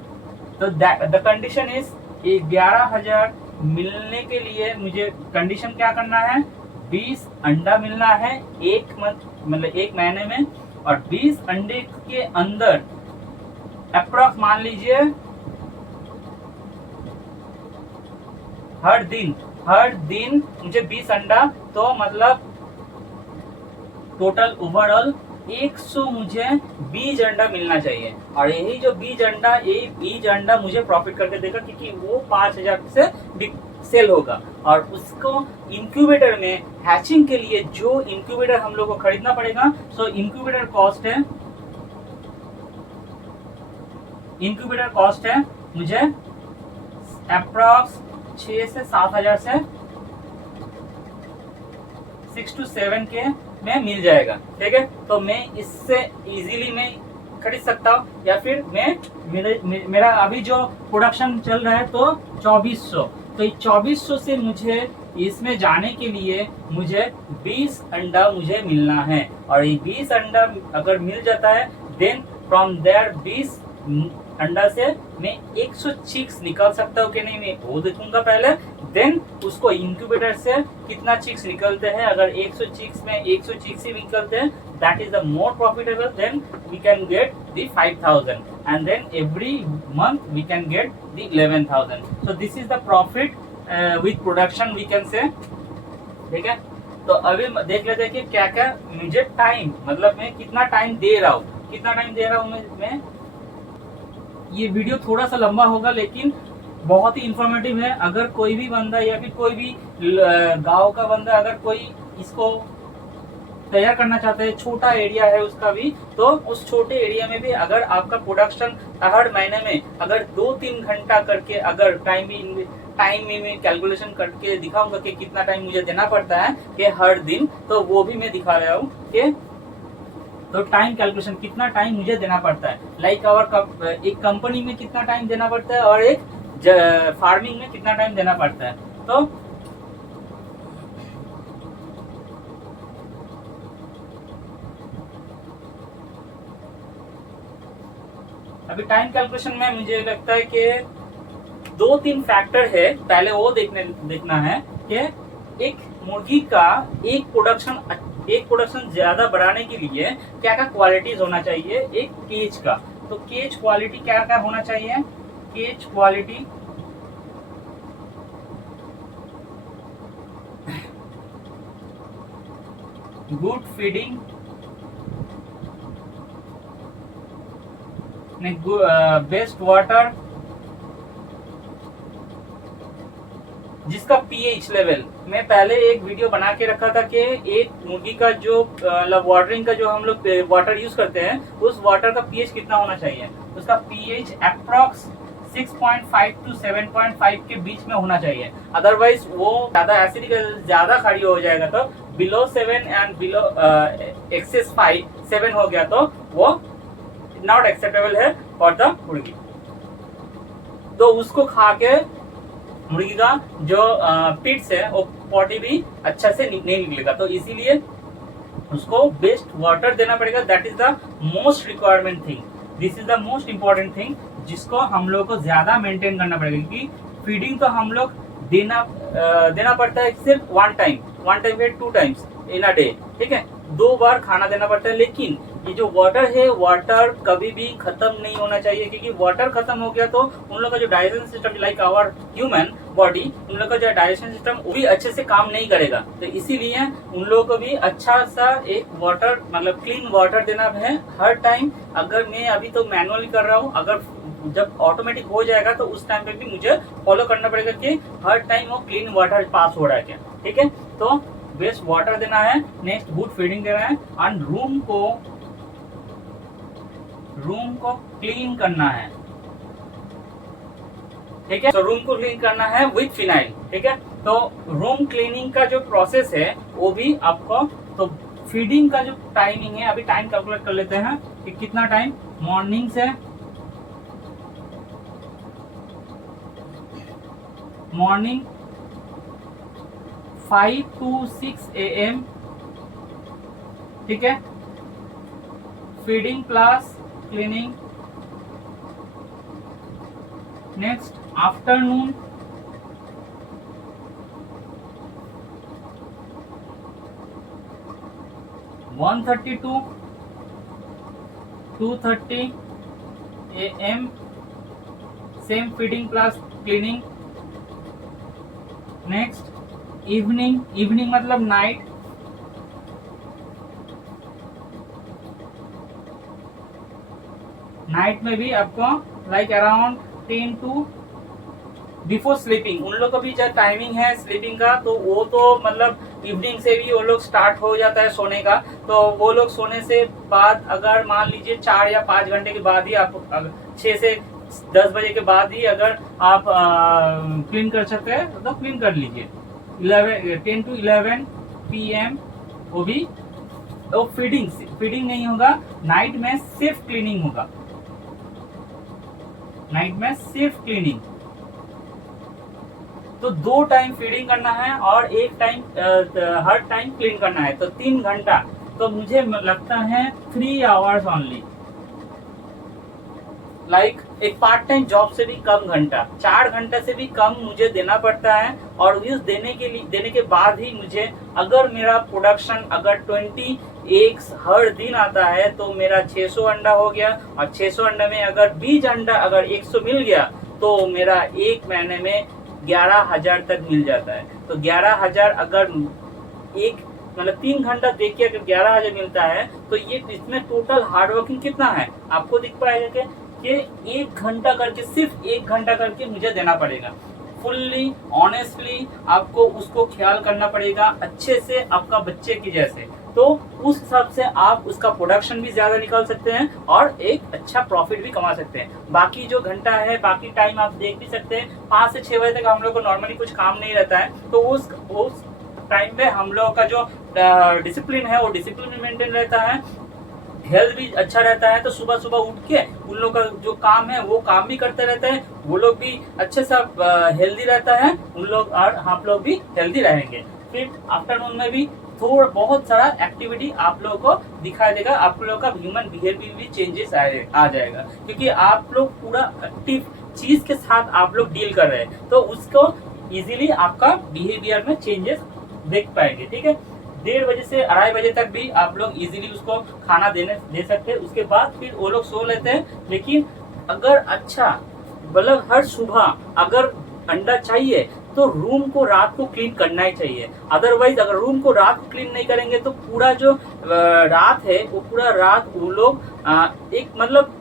तो द कंडीशन इज 11000 मिलने के लिए मुझे कंडीशन क्या करना है, 20 अंडा मिलना है एक महीने में, और 20 अंडे के अंदर अप्रॉक्स मान लीजिए हर दिन मुझे 20 अंडा, तो मतलब टोटल ओवरऑल 100 मुझे बीज अंडा मिलना चाहिए। और यही जो बीज अंडा मुझे प्रॉफिट करके देगा, क्योंकि वो 5000 से सेल होगा। और उसको इंक्यूबेटर में हैचिंग के लिए जो इंक्यूबेटर हम लोग को खरीदना पड़ेगा, सो इंक्यूबेटर कॉस्ट है मुझे अप्रॉक्स 6 से 7000 से 6 to 7 के में मिल जाएगा, ठीक है। तो मैं इससे इजीली मैं खरीद सकता हूँ, या फिर मेरा अभी जो प्रोडक्शन चल रहा है तो 2400, तो 2400 से मुझे इसमें जाने के लिए मुझे 20 अंडा मुझे मिलना है, और ये 20 अंडा अगर मिल जाता है देन फ्रॉम देयर 20 अंडा से मैं 100 चिक्स निकाल सकता हूँ कि नहीं, मैं वो देखूंगा पहले। देन उसको इंक्यूबेटर से कितना चिक्स निकलते हैं, अगर 100 चिक्स में 100 चिक्स ही निकलते हैं, that is the more profitable, then we can get the 5000 and then every month we can get the 11000। So this is the profit with production we can say. ठीक है, तो अभी देख लेते हैं कि क्या क्या मुझे टाइम, मतलब मैं कितना टाइम दे रहा हूँ, कितना टाइम दे रहा हूँ मैं। ये वीडियो थोड़ा सा लंबा होगा लेकिन बहुत ही इंफॉर्मेटिव है। अगर कोई भी बंदा या फिर कोई भी गांव का बंदा अगर कोई इसको तैयार करना चाहता है, छोटा एरिया है उसका भी, तो उस छोटे एरिया में भी अगर आपका प्रोडक्शन हर महीने में अगर 2-3 घंटा करके अगर टाइम में कैलकुलेशन करके दिखाऊंगा कि कितना टाइम मुझे देना पड़ता है कि हर दिन, तो वो भी मैं दिखा रहा हूँ कि तो टाइम कैलकुलेशन कितना टाइम मुझे देना पड़ता है, लाइक और एक कंपनी में कितना टाइम देना पड़ता है और एक फार्मिंग में कितना टाइम देना पड़ता है। तो अभी टाइम कैलकुलेशन में मुझे लगता है कि 2-3 फैक्टर है, पहले वो देखना है कि एक मुर्गी का एक प्रोडक्शन ज्यादा बढ़ाने के लिए क्या क्या क्वालिटीज होना चाहिए एक केज का। तो केज क्वालिटी क्या क्या होना चाहिए, cage quality good feeding, best water, जिसका पीएच लेवल मैं पहले एक वीडियो बना के रखा था कि एक मुर्गी का जो वाटरिंग का जो हम लोग वाटर यूज करते हैं उस वाटर का पीएच कितना होना चाहिए, उसका पीएच अप्रॉक्स 6.5 to 7.5 के बीच में होना चाहिए। अदरवाइज वो ज्यादा एसिडिक ज्यादा खारी हो जाएगा, तो बिलो 7 एंड बिलो एक्सेस 7 हो गया तो वो नॉट एक्सेप्टेबल है फॉर द मुर्गी। तो उसको खा के मुर्गी का जो पिट्स है वो पॉटी भी अच्छा से नहीं निकलेगा, तो इसीलिए उसको बेस्ट वाटर देना पड़ेगा। That is the most requirement thing, this is the most important thing जिसको हम लोग को ज्यादा मेंटेन करना पड़ेगा, क्योंकि फीडिंग तो हम लोग देना पड़ता है सिर्फ वन टाइम या 2 टाइम्स इन अ डे। ठीक है, 2 बार खाना देना पड़ता है, लेकिन ये जो वाटर है वाटर कभी भी खत्म नहीं होना चाहिए, क्योंकि वाटर खत्म हो गया तो उन लोग का जो digestion system like our human body, उन लोग का जो डाइजेशन सिस्टम वो भी अच्छे से काम नहीं करेगा। तो इसीलिए उन लोगों को भी अच्छा सा एक वाटर मतलब क्लीन वाटर देना है हर टाइम। अगर मैं अभी तो मैनुअली कर रहा हूँ, अगर जब ऑटोमेटिक हो जाएगा तो उस टाइम पे भी मुझे फॉलो करना पड़ेगा कि हर टाइम वो क्लीन वाटर पास हो रहा है क्या। ठीक है, तो बेस्ट वाटर देना है, नेक्स्ट गुड फीडिंग देना है, एंड रूम को क्लीन करना है। ठीक है, तो रूम को क्लीन करना है विथ फिनाइल। ठीक है, तो रूम क्लीनिंग का जो प्रोसेस है वो भी आपको, तो फीडिंग का जो टाइमिंग है अभी टाइम कैलकुलेट कर लेते हैं कि कितना टाइम मॉर्निंग से 5 to 6 AM। ठीक है, feeding plus cleaning. Next afternoon 1:30 to 2:30 AM, same feeding plus cleaning. Next evening मतलब नाइट, में भी आपको like around 10 to before sleeping. उन लोग का भी जो टाइमिंग है स्लीपिंग का, तो वो तो मतलब इवनिंग से भी वो लोग स्टार्ट हो जाता है सोने का। तो वो लोग सोने से बाद अगर मान लीजिए 4 या 5 घंटे के बाद ही आप 6 से 10 बजे के बाद ही अगर आप क्लीन कर सकते हैं तो क्लीन कर लीजिए। 10 to 11 PM वो भी तो फीडिंग नहीं होगा, नाइट में सिर्फ क्लीनिंग होगा, नाइट में सिर्फ क्लीनिंग। तो 2 टाइम फीडिंग करना है और 1 टाइम हर टाइम क्लीन करना है, तो 3 घंटा। तो मुझे लगता है 3 आवर्स ओनली, लाइक एक पार्ट टाइम जॉब से भी कम घंटा, 4 घंटे से भी कम मुझे देना पड़ता है। और इस देने के बाद ही मुझे, अगर मेरा प्रोडक्शन अगर 20 एग्स हर दिन आता है तो मेरा 600 अंडा हो गया, और 600 अंडा में अगर 20 अंडा अगर 100 मिल गया तो मेरा एक महीने में 11,000 तक मिल जाता है। तो 11,000 अगर एक मतलब 3 घंटा देख के अगर 11,000 मिलता है तो ये इसमें टोटल हार्डवर्किंग कितना है आपको दिख पाएगा कि 1 घंटा करके, सिर्फ 1 घंटा करके मुझे देना पड़ेगा। फुल्ली ऑनेस्टली आपको उसको ख्याल करना पड़ेगा अच्छे से, आपका बच्चे की जैसे। तो उस हिसाब से आप उसका प्रोडक्शन भी ज्यादा निकाल सकते हैं और एक अच्छा प्रॉफिट भी कमा सकते हैं। बाकी जो घंटा है, बाकी टाइम आप देख भी सकते हैं, 5 से 6 बजे तक हम लोग को नॉर्मली कुछ काम नहीं रहता है, तो उस टाइम पे हम लोगों का जो डिसिप्लिन है वो डिसिप्लिन भी मेंटेन रहता है, हेल्थ भी अच्छा रहता है। तो सुबह सुबह उठ के उन लोग का जो काम है वो काम भी करते रहते हैं, वो लोग भी अच्छे से हेल्दी रहता है उन लोग, और हम लोग भी हेल्दी रहेंगे। फिर आफ्टरनून में भी थोड़ा बहुत सारा एक्टिविटी आप लोगों को दिखाई देगा, आप लोगों का ह्यूमन बिहेवियर भी चेंजेस आ जाएगा, क्योंकि आप लोग पूरा एक्टिव चीज के साथ आप लोग डील कर रहे हैं, तो उसको इजीली आपका बिहेवियर में चेंजेस देख पाएंगे। ठीक है, 1:30 बजे से 2:30 बजे तक भी आप लोग इजीली उसको खाना दे सकते हैं। उसके बाद फिर वो लोग सो लेते हैं। लेकिन अगर अच्छा मतलब हर सुबह अगर अंडा चाहिए तो रूम को रात को क्लीन करना ही चाहिए। अदरवाइज अगर रूम को रात को क्लीन नहीं करेंगे तो पूरा जो रात है वो पूरा रात वो लोग एक मतलब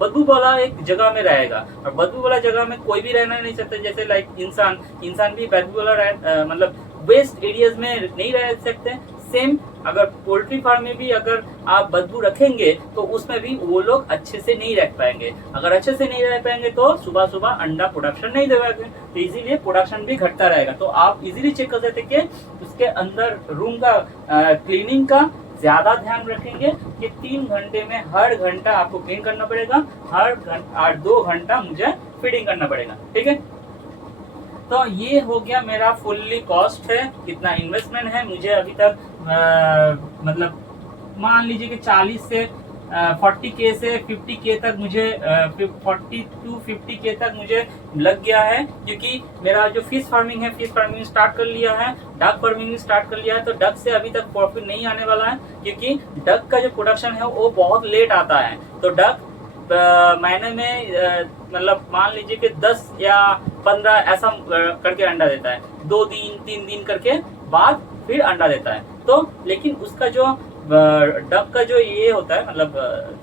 बदबू वाला एक जगह में रहेगा, और बदबू वाला जगह में कोई भी रहना नहीं चाहता। जैसे लाइक इंसान भी बदबू वाला मतलब वेस्ट एरियाज में नहीं रह सकते। सेम अगर पोल्ट्री फार्म में भी अगर आप बदबू रखेंगे तो उसमें भी वो लोग अच्छे से नहीं रख पाएंगे। अगर अच्छे से नहीं रह पाएंगे तो सुबह सुबह अंडा प्रोडक्शन नहीं दे पाएंगे, तो इसीलिए प्रोडक्शन भी घटता रहेगा। तो आप इजीली चेक कर सकते कि उसके अंदर रूम का क्लीनिंग का ज्यादा ध्यान रखेंगे कि 3 घंटे में हर घंटा आपको क्लीन करना पड़ेगा, हर 2 घंटा मुझे फीडिंग करना पड़ेगा। ठीक है, तो ये हो गया मेरा फुल्ली कॉस्ट है, कितना इन्वेस्टमेंट है मुझे अभी तक मतलब मान लीजिए कि 40 से 40K से 50K तक मुझे 40 to 50K तक मुझे लग गया है। क्योंकि मेरा जो फिश फार्मिंग है, फिश फार्मिंग स्टार्ट कर लिया है, डक फार्मिंग स्टार्ट कर लिया है। तो डक से अभी तक प्रॉफिट नहीं आने वाला है, क्योंकि डक का जो प्रोडक्शन है वो बहुत लेट आता है। तो डक महीने में मतलब मान लीजिए कि 10 या 15 ऐसा करके अंडा देता है, 2 दिन 3 दिन करके बाद फिर अंडा देता है। तो लेकिन उसका जो डक का जो ये होता है मतलब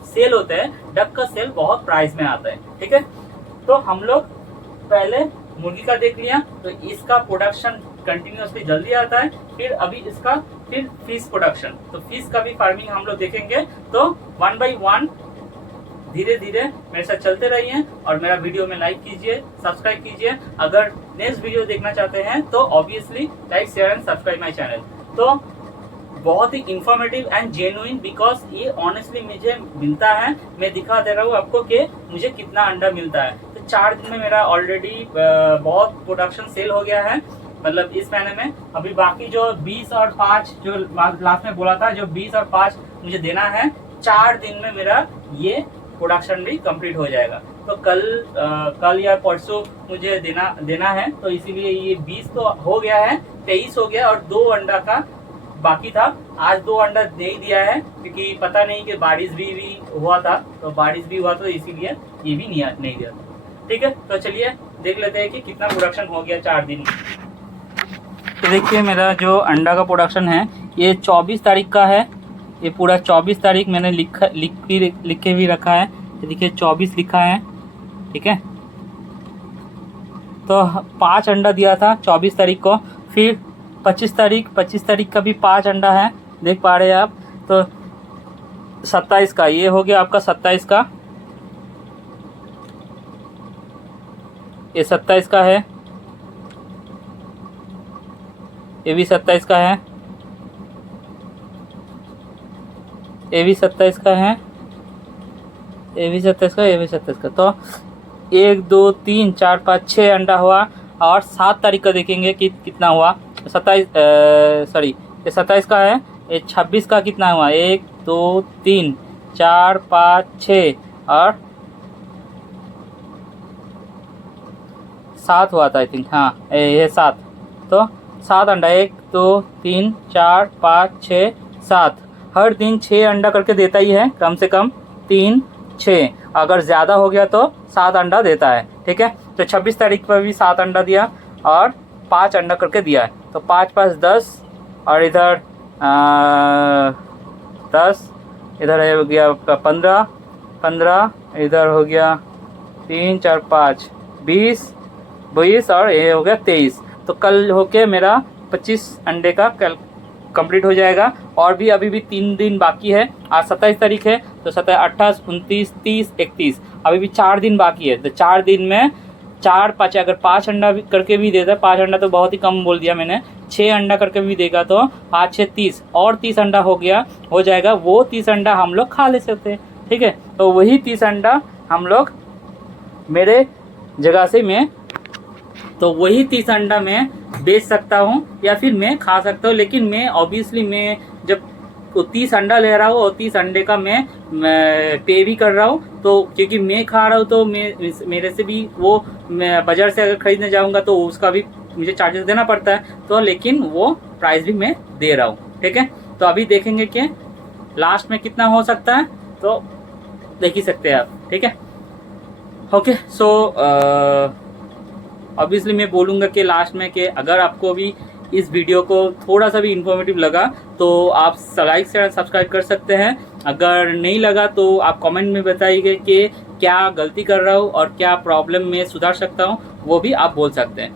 सेल होता है, डक का सेल बहुत प्राइस में आता है। ठीक है, तो हम लोग पहले मुर्गी का देख लिया, तो इसका प्रोडक्शन कंटिन्यूअसली जल्दी आता है। फिर अभी इसका फिर फिश प्रोडक्शन, तो फिश का भी फार्मिंग हम लोग देखेंगे। तो 1 by 1 धीरे धीरे मेरे साथ चलते रहिए, और मेरा वीडियो में लाइक कीजिए, सब्सक्राइब कीजिए। अगर नेक्स्ट वीडियो देखना चाहते हैं तो obviously like share and subscribe my channel. तो बहुत ही इंफॉर्मेटिव एंड जेन्युइन, बिकॉज ये ऑनेस्टली मुझे मिलता है। मैं दिखा दे रहा हूँ आपको कि मुझे कितना अंडा मिलता है। तो 4 दिन में मेरा ऑलरेडी बहुत प्रोडक्शन सेल हो गया है, मतलब इस महीने में। अभी बाकी जो 20 और 5 जो लास्ट में बोला था, जो 20 और 5 मुझे देना है, 4 दिन में मेरा ये प्रोडक्शन भी कंप्लीट हो जाएगा। तो कल या परसों मुझे देना है, तो इसीलिए ये 20 तो हो गया है, 23 हो गया, और 2 अंडा का बाकी था। आज 2 अंडा नहीं दिया है क्योंकि पता नहीं कि बारिश भी हुआ था, तो बारिश भी हुआ तो इसीलिए ये भी नहीं दिया था। ठीक है, तो चलिए देख लेते हैं कि कितना प्रोडक्शन हो गया 4 दिन में। तो देखिए मेरा जो अंडा का प्रोडक्शन है ये 24 तारीख का है। ये पूरा 24 तारीख मैंने लिख के भी रखा है। देखिए 24 लिखा है। ठीक है, तो 5 अंडा दिया था 24 तारीख को। फिर 25 तारीख का भी 5 अंडा है, देख पा रहे हैं आप। तो 27 का ये हो गया आपका, 27 का ये 27 का है, ये भी 27 का है, ये भी 27 का है, ये भी 27 का, ये भी 27 का। तो 1 2 3 4 5 6 अंडा हुआ। और 7 तारीख का देखेंगे कि कितना हुआ। 27 सॉरी ये 27 का है, ये 26 का कितना हुआ, 1 2 3 4 5 6 और 7 हुआ था आई थिंक, हाँ ये 7। तो 7 अंडा, 1 2 3 4 5 6 7, हर दिन 6 अंडा करके देता ही है, कम से कम 3 6, अगर ज़्यादा हो गया तो 7 अंडा देता है। ठीक है, तो 26 तारीख पर भी 7 अंडा दिया और 5 अंडा करके दिया है, तो 5 5 10 और इधर 10, इधर हो गया आपका 15 15, इधर हो गया 3 4 5 20 22 और ये हो गया 23। तो कल होके मेरा 25 अंडे का कल कंप्लीट हो जाएगा। और भी अभी भी 3 दिन बाकी है, आज 27 तारीख है, तो 27 28 29 30 31, अभी भी 4 दिन बाकी है। तो 4 दिन में 4 5, अगर 5 अंडा भी करके भी देता है, 5 अंडा तो बहुत ही कम बोल दिया मैंने, 6 अंडा करके भी देगा तो 5 6 30 और 30 अंडा हो जाएगा। वो 30 अंडा हम लोग खा ले सकते हैं। ठीक है, तो वही 30 अंडा हम लोग मेरे जगह से मैं, तो वही 30 अंडा मैं बेच सकता हूँ या फिर मैं खा सकता हूँ। लेकिन मैं ऑब्वियसली मैं जब वो 30 अंडा ले रहा हूँ और 30 अंडे का मैं पे भी कर रहा हूँ, तो क्योंकि मैं खा रहा हूँ तो मेरे से भी वो, मैं बाज़ार से अगर ख़रीदने जाऊँगा तो उसका भी मुझे चार्जेस देना पड़ता है, तो लेकिन वो प्राइस भी मैं दे रहा हूँ। ठीक है, तो अभी देखेंगे कि लास्ट में कितना हो सकता है, तो देख ही सकते हैं आप। ठीक है, ओके। सो ऑब्वियसली मैं बोलूँगा कि लास्ट में कि अगर आपको भी इस वीडियो को थोड़ा सा भी इन्फॉर्मेटिव लगा तो आप लाइक शेयर सब्सक्राइब कर सकते हैं। अगर नहीं लगा तो आप कमेंट में बताइए कि क्या गलती कर रहा हूँ और क्या प्रॉब्लम में सुधार सकता हूँ, वो भी आप बोल सकते हैं।